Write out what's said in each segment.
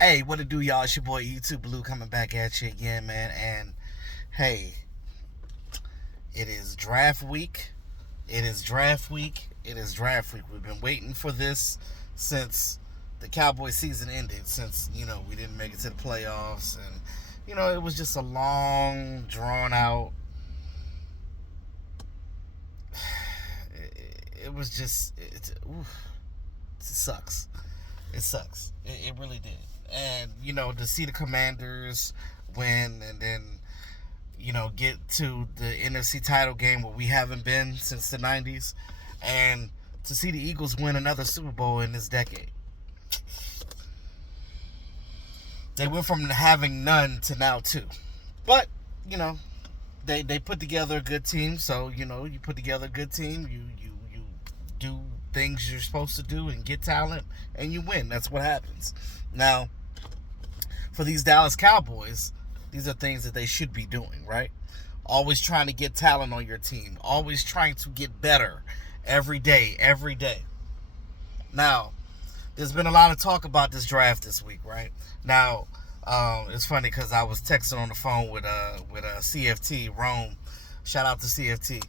Hey, what it do, y'all? It's your boy YouTube Blue coming back at you again, man. And hey, it is draft week. It is draft week. It is draft week. We've been waiting for this since the Cowboy season ended. Since we didn't make it to the playoffs, and it was just a long, drawn out. It was just it sucks. It sucks. It really did. And to see the Commanders win, and then get to the NFC title game where we haven't been since the 90s, and to see the Eagles win another Super Bowl in this decade. They went from having none to now two. But, they put together a good team. So, you put together a good team, you do things you're supposed to do and get talent, and you win. That's what happens. Now, for these Dallas Cowboys, these are things that they should be doing, right? Always trying to get talent on your team. Always trying to get better every day. Now, there's been a lot of talk about this draft this week, right? Now, it's funny because I was texting on the phone with CFT, Rome. Shout out to CFT.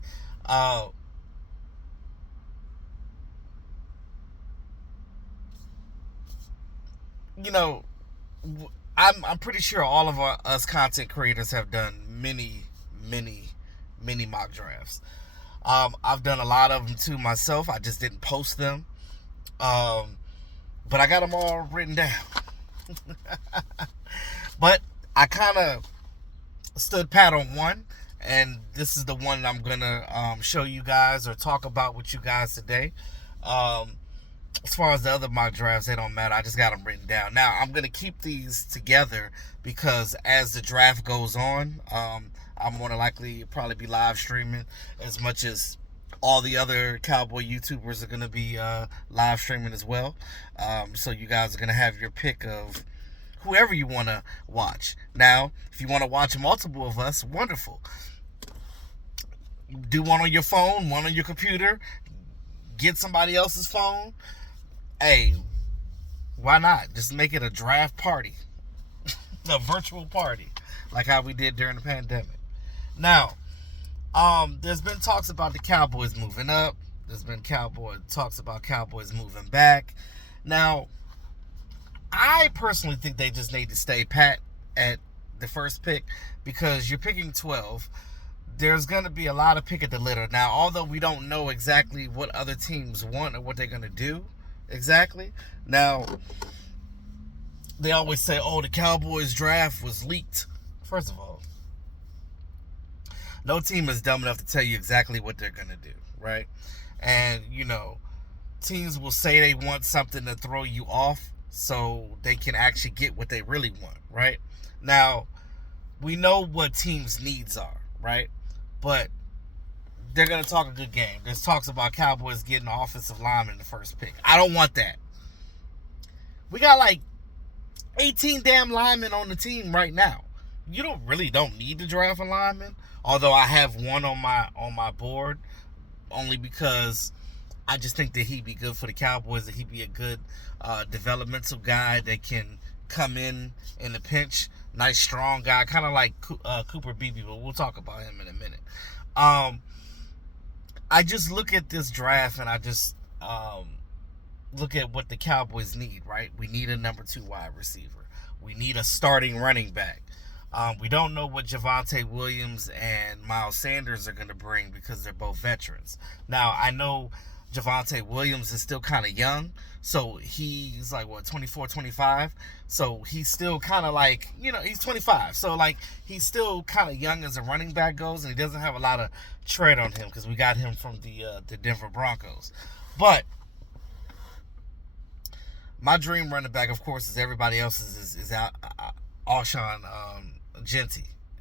I'm pretty sure all of us content creators have done many mock drafts. I've done a lot of them too myself. I just didn't post them, but I got them all written down. But I kind of stood pat on one, and this is the one I'm gonna show you guys or talk about with you guys today. As far as the other mock drafts, they don't matter. I just got them written down. Now, I'm going to keep these together because as the draft goes on, I'm more than likely probably be live streaming as much as all the other Cowboy YouTubers are going to be live streaming as well. So you guys are going to have your pick of whoever you want to watch. Now, if you want to watch multiple of us, wonderful. Do one on your phone, one on your computer. Get somebody else's phone. Hey, why not? Just make it a draft party. A virtual party. Like how we did during the pandemic. Now, there's been talks about the Cowboys moving up. There's been talks about Cowboys moving back. Now, I personally think they just need to stay pat at the first pick because you're picking 12. There's going to be a lot of pick at the litter. Now, although we don't know exactly what other teams want or what they're going to do exactly. Now, they always say, oh, the Cowboys draft was leaked. First of all, no team is dumb enough to tell you exactly what they're going to do, right? And, teams will say they want something to throw you off so they can actually get what they really want, right? Now, we know what teams' needs are, right? But they're going to talk a good game. There's talks about Cowboys getting an offensive lineman in the first pick. I don't want that. We got like 18 damn linemen on the team right now. You don't need to draft a lineman. Although I have one on my board, only because I just think that he'd be good for the Cowboys. That he'd be a good developmental guy that can come in the pinch. Nice, strong guy, kind of like Cooper Beebe, but we'll talk about him in a minute. I just look at this draft and I just look at what the Cowboys need, right? We need a number 2 wide receiver. We need a starting running back. We don't know what Javonte Williams and Miles Sanders are going to bring because they're both veterans. Now, I know Javonte Williams is still kind of young, so he's like, 24, 25? So he's still kind of like, he's 25. So, he's still kind of young as a running back goes, and he doesn't have a lot of tread on him because we got him from the Denver Broncos. But my dream running back, of course, is everybody else's, is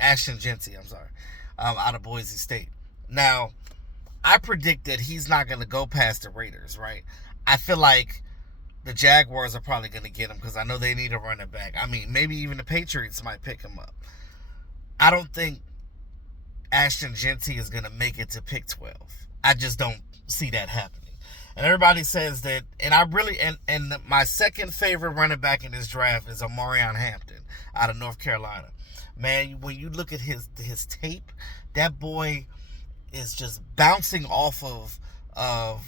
Ashton Jeanty, out of Boise State. Now, I predict that he's not going to go past the Raiders, right? I feel like the Jaguars are probably going to get him because I know they need a running back. I mean, maybe even the Patriots might pick him up. I don't think Ashton Jeanty is going to make it to pick 12. I just don't see that happening. And everybody says that, and I really, and my second favorite running back in this draft is Omarion Hampton out of North Carolina. Man, when you look at his tape, that boy is just bouncing off of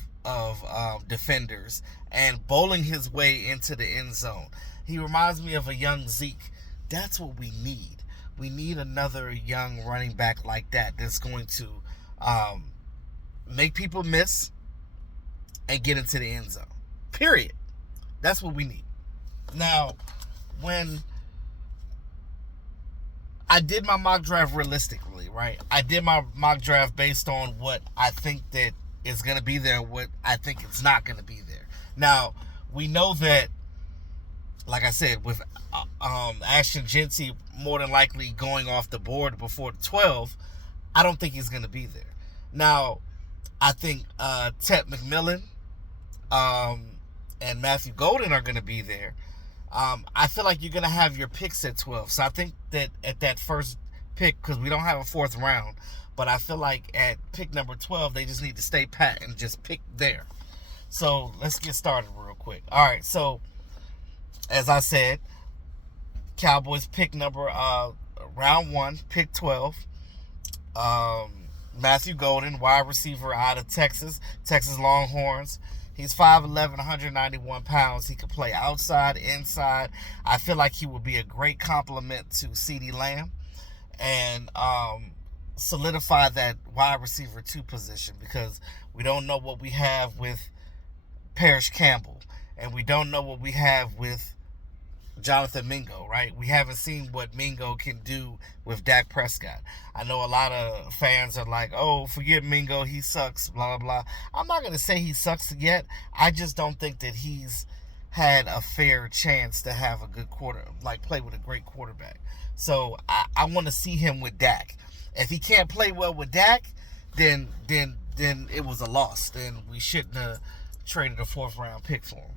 defenders and bowling his way into the end zone. He reminds me of a young Zeke. That's what we need. We need another young running back like that that's going to make people miss and get into the end zone. Period. That's what we need. Now, when I did my mock draft realistically, right? I did my mock draft based on what I think that is going to be there, what I think it's not going to be there. Now, we know that, like I said, with Ashton Jeanty more than likely going off the board before the 12, I don't think he's going to be there. Now, I think Ted McMillan and Matthew Golden are going to be there. I feel like you're going to have your picks at 12. So I think that at that first pick, because we don't have a fourth round, but I feel like at pick number 12, they just need to stay pat and just pick there. So let's get started real quick. All right, so as I said, Cowboys pick number round 1, pick 12. Matthew Golden, wide receiver out of Texas Longhorns. He's 5'11", 191 pounds. He can play outside, inside. I feel like he would be a great complement to CeeDee Lamb and solidify that wide receiver 2 position, because we don't know what we have with Parrish Campbell, and we don't know what we have with Jonathan Mingo, right? We haven't seen what Mingo can do with Dak Prescott. I know a lot of fans are like, oh, forget Mingo, he sucks, blah, blah, blah. I'm not going to say he sucks yet. I just don't think that he's had a fair chance to have a good play with a great quarterback. So I want to see him with Dak. If he can't play well with Dak, then it was a loss. Then we shouldn't have traded a 4th round pick for him.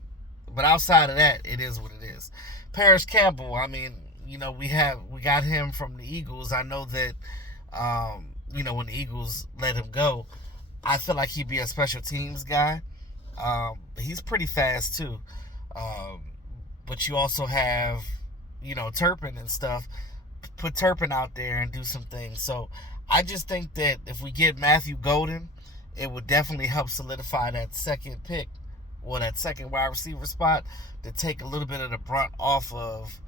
But outside of that, it is what it is. Parrish Campbell, I mean, we got him from the Eagles. I know that, when the Eagles let him go, I feel like he'd be a special teams guy. He's pretty fast too. But you also have, Turpin and stuff. Put Turpin out there and do some things. So I just think that if we get Matthew Golden, it would definitely help solidify that second pick, or that second wide receiver spot, to take a little bit of the brunt off of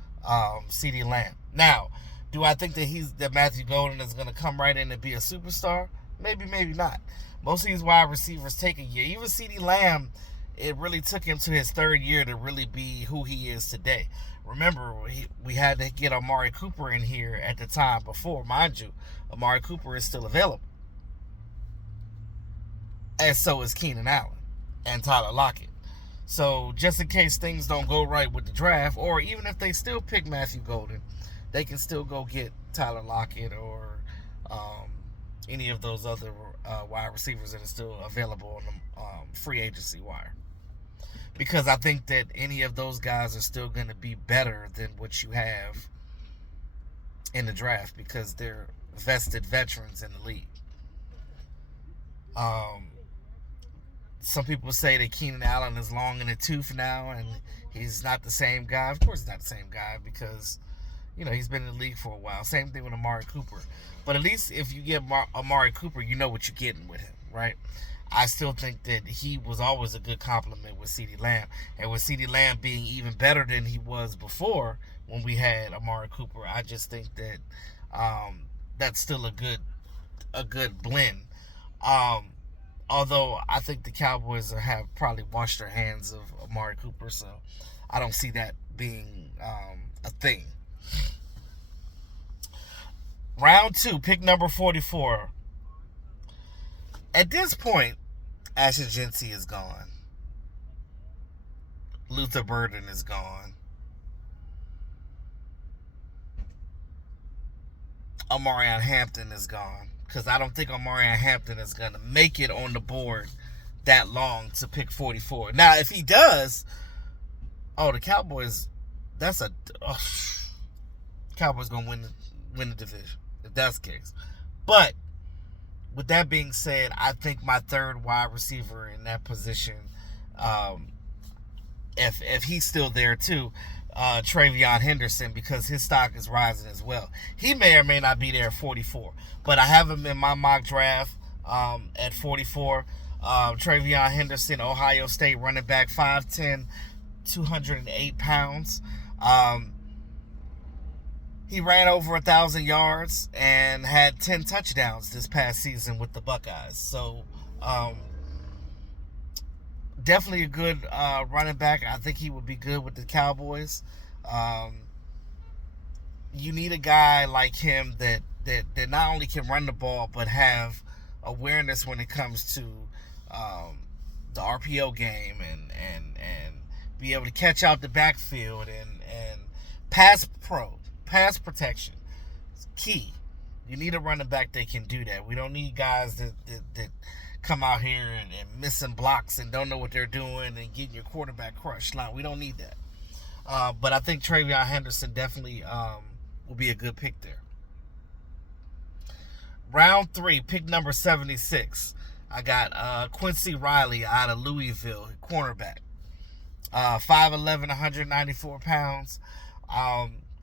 CeeDee Lamb. Now, do I think that Matthew Golden is going to come right in and be a superstar? Maybe, maybe not. Most of these wide receivers take a year. Even CeeDee Lamb, it really took him to his 3rd year to really be who he is today. Remember, we had to get Amari Cooper in here at the time before. Mind you, Amari Cooper is still available. And so is Keenan Allen and Tyler Lockett. So just in case things don't go right with the draft, or even if they still pick Matthew Golden, they can still go get Tyler Lockett or any of those other wide receivers that are still available on the free agency wire. Because I think that any of those guys are still going to be better than what you have in the draft, because they're vested veterans in the league. Some people say that Keenan Allen is long in the tooth now and he's not the same guy. Of course he's not the same guy, because, he's been in the league for a while. Same thing with Amari Cooper. But at least if you get Amari Cooper, you know what you're getting with him, right? I still think that he was always a good compliment with CeeDee Lamb. And with CeeDee Lamb being even better than he was before when we had Amari Cooper, I just think that that's still a good blend. Although I think the Cowboys have probably washed their hands of Amari Cooper, so I don't see that being a thing. Round 2, pick number 44. At this point, Ashton Jeanty is gone. Luther Burden is gone. Omarion Hampton is gone. Because I don't think Omarion Hampton is going to make it on the board that long to pick 44. Now, if he does, the Cowboys, Cowboys going to win the division, if that's the case. But with that being said, I think my 3rd wide receiver in that position Um, if he's still there too, Travion Henderson, because his stock is rising as well. He may or may not be there at 44, but I have him in my mock draft at 44. Travion Henderson, Ohio State running back, 5'10", 208 pounds. He ran over 1,000 yards and had 10 touchdowns this past season with the Buckeyes. So definitely a good running back. I think he would be good with the Cowboys. You need a guy like him that not only can run the ball but have awareness when it comes to the RPO game and be able to catch out the backfield and pass protection. It's key. You need a running back that can do that. We don't need guys that come out here and missing blocks and don't know what they're doing and getting your quarterback crushed. No, we don't need that. But I think Travion Henderson definitely will be a good pick there. Round 3, pick number 76. I got Quincy Riley out of Louisville, cornerback. 5'11", 194 pounds.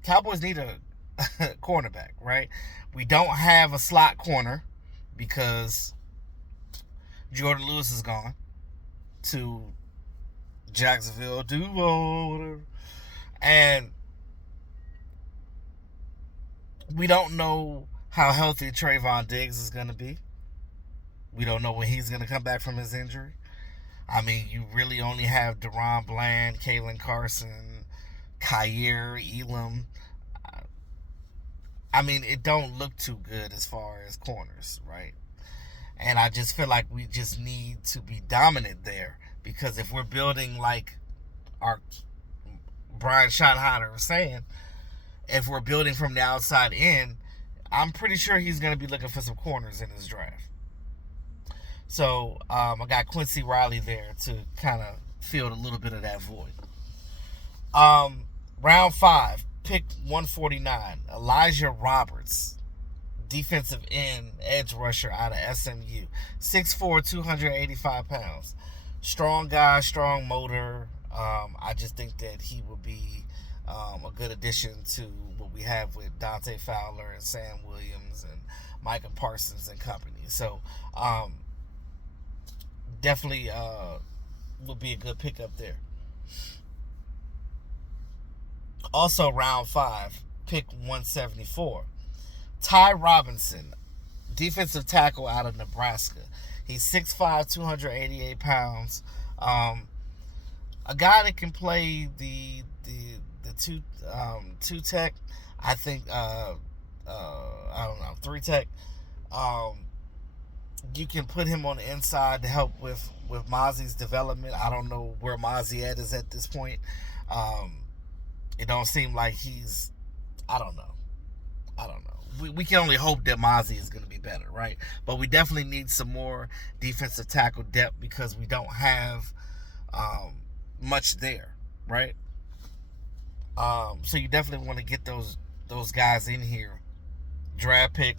Cowboys need a cornerback, right? We don't have a slot corner because Jordan Lewis is gone to Jacksonville, whatever. And we don't know how healthy Trayvon Diggs is going to be. We don't know when he's going to come back from his injury. I mean, you really only have Deron Bland, Kalen Carson, Kyer, Elam. I mean, it don't look too good as far as corners, right? And I just feel like we just need to be dominant there, because if we're building like our Brian Schottenheimer was saying, if we're building from the outside in, I'm pretty sure he's going to be looking for some corners in his draft. So I got Quincy Riley there to kind of fill a little bit of that void. Round 5, pick 149, Elijah Roberts, defensive end, edge rusher out of SMU. 6'4", 285 pounds. Strong guy, strong motor. I just think that he would be a good addition to what we have with Dante Fowler and Sam Williams and Micah Parsons and company. So definitely would be a good pickup there. Also, round 5, pick 174. Ty Robinson, defensive tackle out of Nebraska. He's 6'5", 288 pounds. A guy that can play the two tech. I think I don't know, 3 tech. You can put him on the inside to help with Mozzie's development. I don't know where Mozzie is at this point. It don't seem like he's. I don't know. We can only hope that Mozzie is going to be better, right? But we definitely need some more defensive tackle depth because we don't have much there, right? So you definitely want to get those guys in here. Draft pick.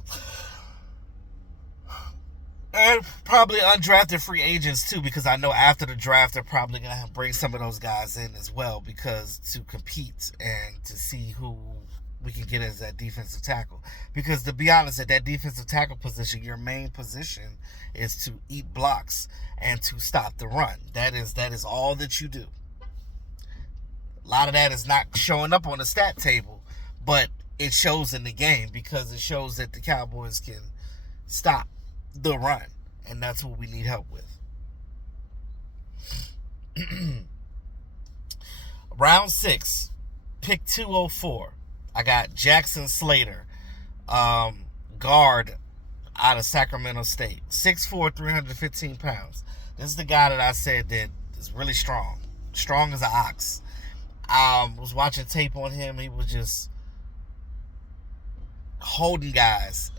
And probably undrafted free agents too, because I know after the draft they're probably going to bring some of those guys in as well, because to compete and to see who we can get as that defensive tackle. Because to be honest, at that defensive tackle position, your main position is to eat blocks and to stop the run. That is all that you do. A lot of that is not showing up on the stat table, but it shows in the game because it shows that the Cowboys can stop the run, and that's what we need help with. Round 6, pick 204. I got Jackson Slater, guard out of Sacramento State. 6'4", 315 pounds. This is the guy that I said that is really strong. Strong as an ox. Was watching tape on him. He was just holding guys,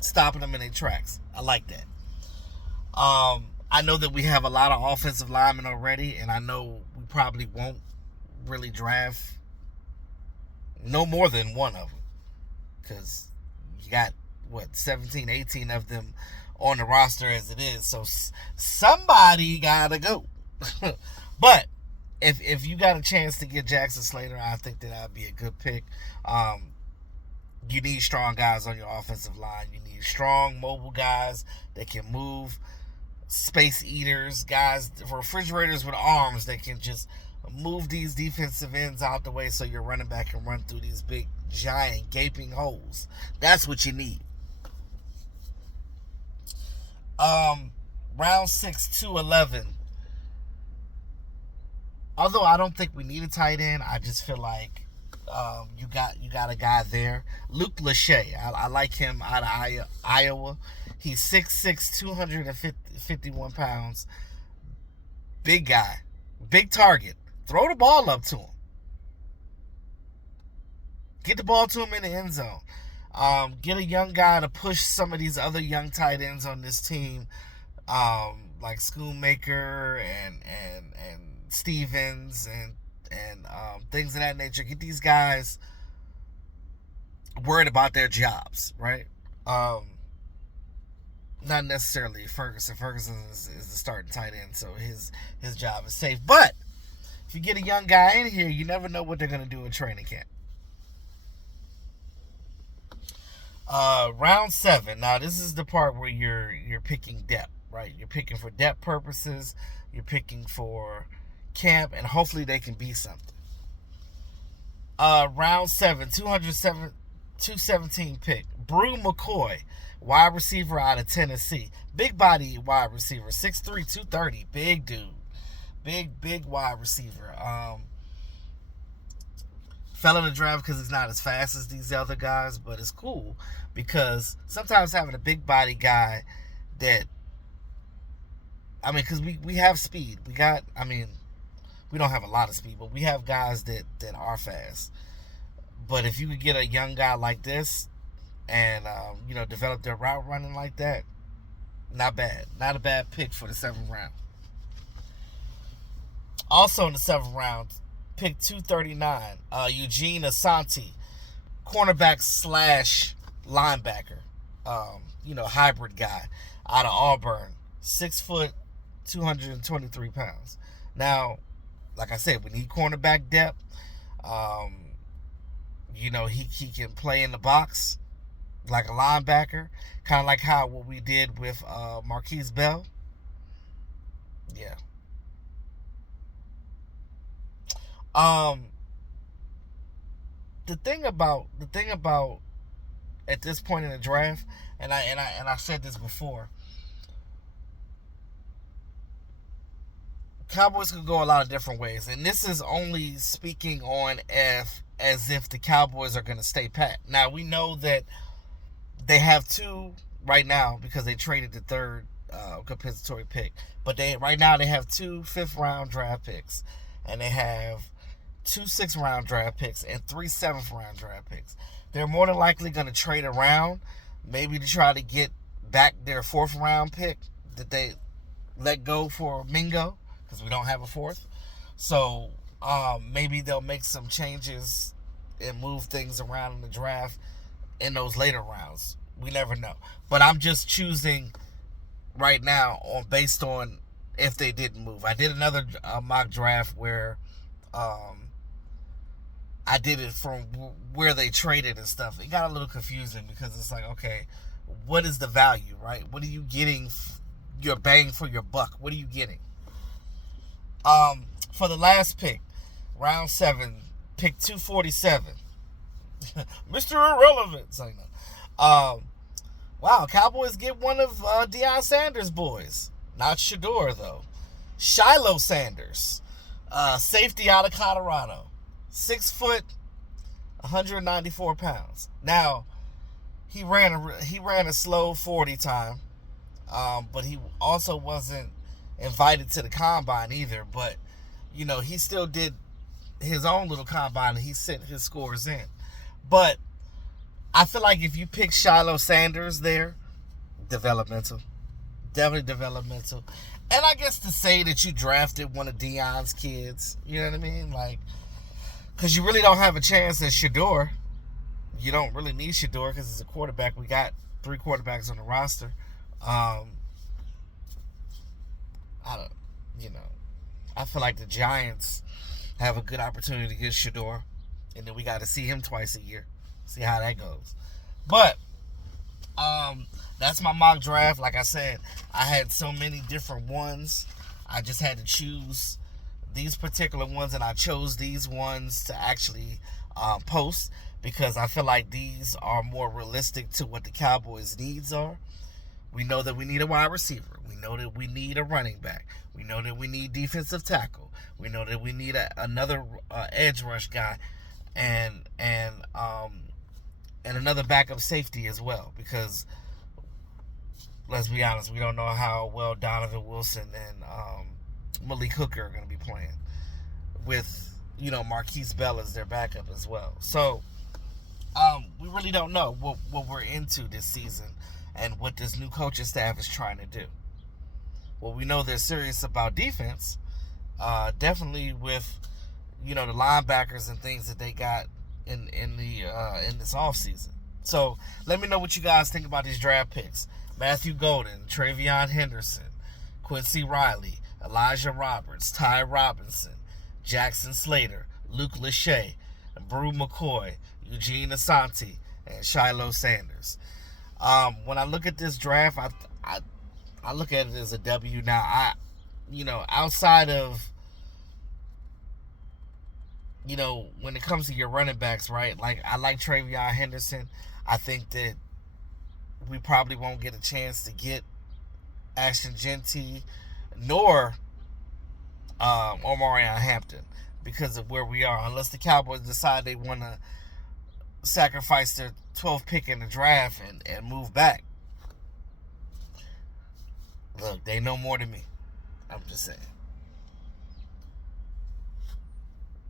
stopping them in their tracks. I like that. I know that we have a lot of offensive linemen already, and I know we probably won't really draft no more than one of them, because you got 17, 18 of them on the roster as it is. So somebody gotta go, But if you got a chance to get Jackson Slater, I think that'd be a good pick. You need strong guys on your offensive line. You need strong, mobile guys that can move, space eaters, guys, refrigerators with arms that can just move these defensive ends out the way so your running back can run through these big, giant, gaping holes. That's what you need. Round 6 to 11. Although I don't think we need a tight end, I just feel like you got a guy there. Luke Lachey. I like him out of Iowa. He's 6'6", 251 pounds. Big guy. Big target. Throw the ball up to him. Get the ball to him in the end zone. Get a young guy to push some of these other young tight ends on this team, like Schoonmaker and Stevens and things of that nature. Get these guys worried about their jobs, right? Not necessarily Ferguson. Ferguson is the starting tight end, so his job is safe. But if you get a young guy in here, you never know what they're going to do in training camp. Round 7. Now, this is the part where you're picking depth, right? You're picking for depth purposes. You're picking for camp, and hopefully they can be something. Round 7, 217 pick. Brew McCoy, wide receiver out of Tennessee. Big body wide receiver, 6'3", 230. Big dude. Big wide receiver. Fell in the draft because he's not as fast as these other guys, but it's cool because sometimes having a big body guy that, because we have speed. We don't have a lot of speed, but we have guys that are fast. But if you could get a young guy like this and, develop their route running like that, not bad. Not a bad pick for the 7th round. Also in the 7th round, pick 239, Eugene Asante, cornerback / linebacker, hybrid guy out of Auburn, 6 foot, 223 pounds. Now, like I said, we need cornerback depth. He can play in the box like a linebacker, kind of like what we did with Marquise Bell. Yeah. The thing about at this point in the draft, and I said this before, Cowboys could go a lot of different ways, and this is only speaking on as if the Cowboys are going to stay pat. Now we know that they have 2 right now because they traded the 3rd compensatory pick, but right now they have 2 5th-round draft picks, and they have 2 6th-round draft picks and 3 7th-round draft picks. They're more than likely going to trade around, maybe to try to get back their 4th-round pick that they let go for Mingo, because we don't have a 4th. So maybe they'll make some changes and move things around in the draft in those later rounds. We never know. But I'm just choosing right now based on if they didn't move. I did another mock draft where I did it from where they traded and stuff. It got a little confusing because it's like, okay, what is the value, right? What are you getting? Your bang for your buck. What are you getting? For the last pick, round 7, pick 247. Mr. Irrelevant. So, wow, Cowboys get one of Deion Sanders' boys. Not Shador, though. Shiloh Sanders, safety out of Colorado. 6 foot, 194 pounds. Now, he ran a slow 40 time, but he also wasn't invited to the combine either. But he still did his own little combine and he sent his scores in. But I feel like if you pick Shiloh Sanders there, developmental, definitely developmental. And I guess to say that you drafted one of Deion's kids, you know what I mean, like. Because you really don't have a chance at Shador. You don't really need Shador because it's a quarterback. We got 3 quarterbacks on the roster. I feel like the Giants have a good opportunity to get Shador, and then we got to see him twice a year, see how that goes. But that's my mock draft. Like I said, I had so many different ones. I just had to choose these particular ones, and I chose these ones to actually post because I feel like these are more realistic to what the Cowboys' needs are. We know that we need a wide receiver. We know that we need a running back. We know that we need defensive tackle. We know that we need another edge rush guy, and another backup safety as well. Because let's be honest, we don't know how well Donovan Wilson and Malik Hooker are going to be playing with Marquise Bell as their backup as well. So we really don't know what we're into this season and what this new coaching staff is trying to do. Well, we know they're serious about defense, definitely with the linebackers and things that they got in this offseason. So let me know what you guys think about these draft picks. Matthew Golden, Travion Henderson, Quincy Riley, Elijah Roberts, Ty Robinson, Jackson Slater, Luke Lachey, Brew McCoy, Eugene Asante, and Shiloh Sanders. When I look at this draft, I look at it as a W. Now, outside of, when it comes to your running backs, right? Like, I like Travion Henderson. I think that we probably won't get a chance to get Ashton Genty nor Omarion Hampton because of where we are. Unless the Cowboys decide they want to sacrifice their 12th pick in the draft and move back. Look, they know more than me. I'm just saying.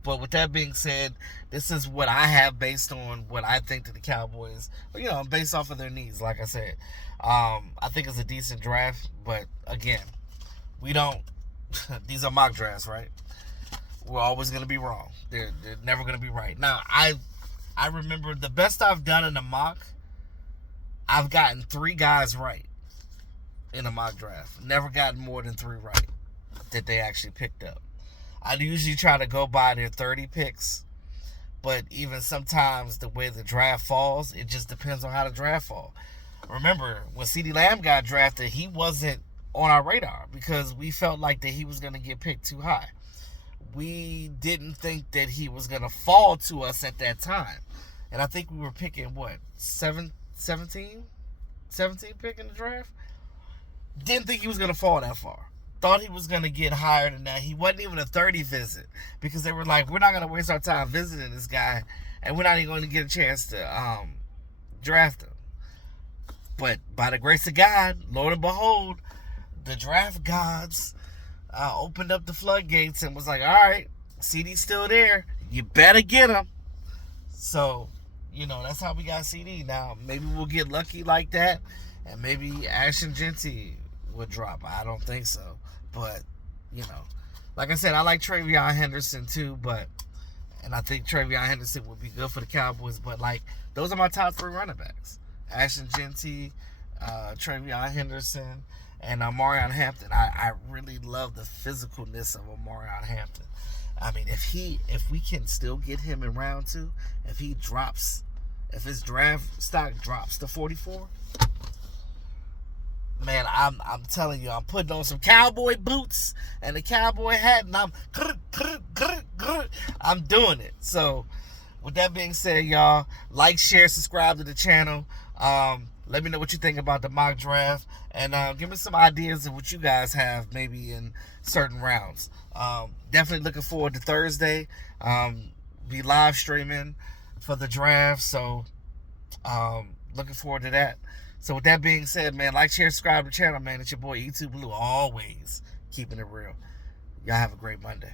But with that being said, this is what I have based on what I think that the Cowboys, based off of their needs, like I said. I think it's a decent draft, but again, we don't, these are mock drafts, right? We're always going to be wrong. They're never going to be right. Now, I remember the best I've done in a mock, I've gotten 3 guys right in a mock draft. Never gotten more than 3 right that they actually picked up. I usually try to go by their 30 picks, but even sometimes the way the draft falls, it just depends on how the draft falls. Remember, when CeeDee Lamb got drafted, he wasn't on our radar because we felt like that he was going to get picked too high. We didn't think that he was going to fall to us at that time. And I think we were picking, 17 pick in the draft? Didn't think he was going to fall that far. Thought he was going to get higher than that. He wasn't even a 30 visit because they were like, we're not going to waste our time visiting this guy and we're not even going to get a chance to draft him. But by the grace of God, Lord and behold, the draft gods opened up the floodgates and was like, all right, CD's still there. You better get him. So, that's how we got CD. Now, maybe we'll get lucky like that and maybe Ashton Genty would drop. I don't think so. But, like I said, I like Travion Henderson too, and I think Travion Henderson would be good for the Cowboys, but those are my top 3 running backs. Ashton Genty, Travion Henderson, and Omarion Hampton. I really love the physicalness of Omarion Hampton. I mean, if we can still get him in round 2, if his draft stock drops to 44, man, I'm telling you, I'm putting on some cowboy boots and a cowboy hat, and I'm doing it. So, with that being said, y'all, like, share, subscribe to the channel. Let me know what you think about the mock draft, and give me some ideas of what you guys have maybe in certain rounds. Definitely looking forward to Thursday. Be live streaming for the draft, so looking forward to that. So with that being said, man, like, share, subscribe to the channel, man. It's your boy E2 Blue, always keeping it real. Y'all have a great Monday.